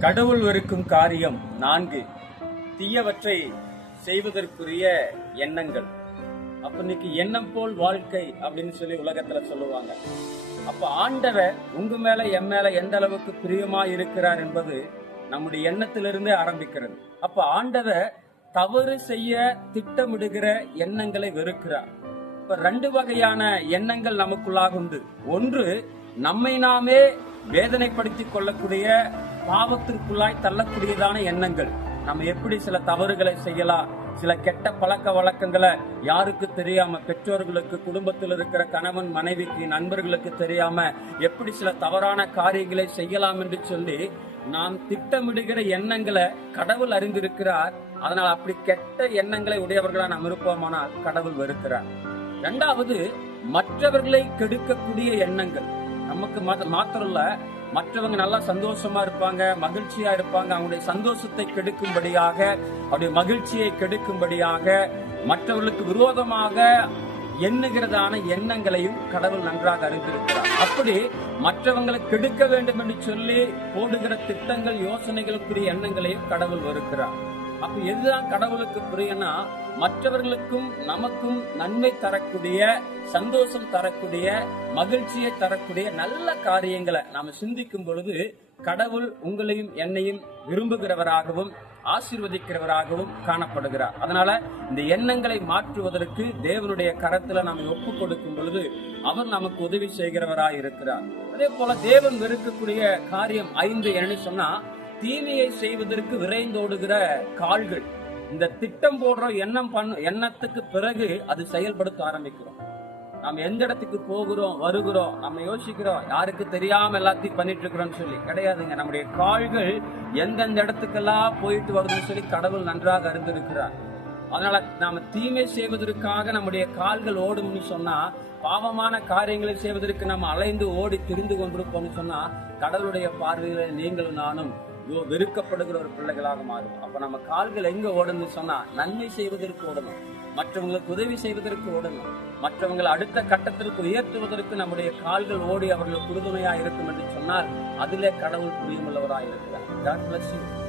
கடவுள் வெறுக்கும் காரியம் நான்கு. தீயவற்றை செய்வதற்குரிய எண்ணங்கள். அப்ப இன்னைக்கு எண்ணம் போல் வாழ்க்கை அப்படின்னு சொல்லி உலகத்துல சொல்லுவாங்க. அப்ப ஆண்டவர் உங்க மேல என் மேல எந்த அளவுக்கு பிரியமா இருக்கிறார் என்பது நம்முடைய எண்ணத்திலிருந்தே ஆரம்பிக்கிறது. அப்ப ஆண்டவர் தவறு செய்ய திட்டமிடுகிற எண்ணங்களை வெறுக்கிறார். இப்ப ரெண்டு வகையான எண்ணங்கள் நமக்குள்ளாக உண்டு. ஒன்று நம்மை நாமே வேதனைப்படுத்திக் கொள்ளக்கூடிய பாவத்திற்குள்ளாய் தள்ளக்கூடியதான எண்ணங்கள். நம்ம எப்படி சில தவறுகளை செய்யலாம்? சில கெட்ட பழக்க வழக்கங்களை யாருக்கு தெரியாம பெற்றோர்களுக்கு குடும்பத்தில் இருக்கிற கணவன் மனைவிக்கு நண்பர்களுக்கு தெரியாம எப்படி சில தவறான காரியங்களை செய்யலாம் என்று சொல்லி நாம் திட்டமிடுகிற எண்ணங்களை கடவுள் அறிந்திருக்கிறார். அதனால் அப்படி கெட்ட எண்ணங்களை உடையவர்களா நாம் இருப்போமானால் கடவுள் வெறுக்கிறார். இரண்டாவது மற்றவர்களை கெடுக்கக்கூடிய எண்ணங்கள். நமக்கு மாத்திரம் இல்ல மற்றவங்க நல்லா சந்தோஷமா இருப்பாங்க மகிழ்ச்சியா இருப்பாங்க அவங்களுடைய சந்தோஷத்தை கெடுக்கும்படியாக அவருடைய மகிழ்ச்சியை கெடுக்கும்படியாக மற்றவர்களுக்கு விரோதமாக எண்ணுகிறதான எண்ணங்களையும் கடவுள் நன்றாக அறிந்திருக்கிறார். அப்படி மற்றவங்களை கெடுக்க வேண்டும் என்று சொல்லி போடுகிற திட்டங்கள் யோசனைகளுக்குரிய எண்ணங்களையும் கடவுள் வருகிறார் அப்ப எதுதான் கடவுளுக்கு பிரியனா மற்றவர்களுக்கும் நமக்கும் நன்மை தரக்கூடிய சந்தோஷம் தரக்கூடிய மகிழ்ச்சியை தரக்கூடிய நல்ல காரியங்களை நாம சிந்திக்கும் பொழுது கடவுள் உங்களையும் என்னையும் விரும்புகிறவராகவும் ஆசீர்வதிக்கிறவராகவும் காணப்படுகிறார். அதனால இந்த எண்ணங்களை மாற்றுவதற்கு தேவனுடைய கரத்துல நாம் ஒப்பு கொடுக்கும் பொழுது அவர் நமக்கு உதவி செய்கிறவராய் இருக்கிறார் அதே போல தேவன் வெறுக்கக்கூடிய காரியம் ஐந்து என்னன்னு சொன்னா தீமையை செய்வதற்கு விரைந்தோடுகிற கால்கள். இந்த திட்டம் போடுற எண்ணம் பண்ண எண்ணத்துக்கு பிறகு அது செயல்படுத்த ஆரம்பிக்கிறோம். நாம் எந்த இடத்துக்கு போகிறோம் வருகிறோம் நம்ம யோசிக்கிறோம் யாருக்கு தெரியாம எல்லாத்தையும் பண்ணிட்டு இருக்கிறோம்னு சொல்லி. கிடையாதுங்க. நம்முடைய கால்கள் எந்தெந்த இடத்துக்கெல்லாம் போயிட்டு வருதுன்னு சொல்லி கடவுள் நன்றாக அறிந்திருக்கிறார். அதனால நாம தீமை செய்வதற்காக நம்முடைய கால்கள் ஓடும்னு சொன்னா பாவமான காரியங்களை செய்வதற்கு நம்ம அலைந்து ஓடி திரிந்து கொண்டிருப்போம்னு சொன்னா கடவுளுடைய பார்வையில நீங்களும் நானும் வெறுக்கப்படுகிற ஒரு பிள்ளைகளாக மாறும். அப்ப நம்ம கால்கள் எங்க ஓடணும்னு சொன்னா நன்மை செய்வதற்கு ஓடணும். மற்றவங்களுக்கு உதவி செய்வதற்கு ஓடணும். மற்றவங்களை அடுத்த கட்டத்திற்கு உயர்த்துவதற்கு நம்முடைய கால்கள் ஓடி அவர்களுக்கு உறுதுணையா இருக்கும் என்று சொன்னால் அதிலே கடவுள் புரியுமுள்ளவராக இருக்கிறார்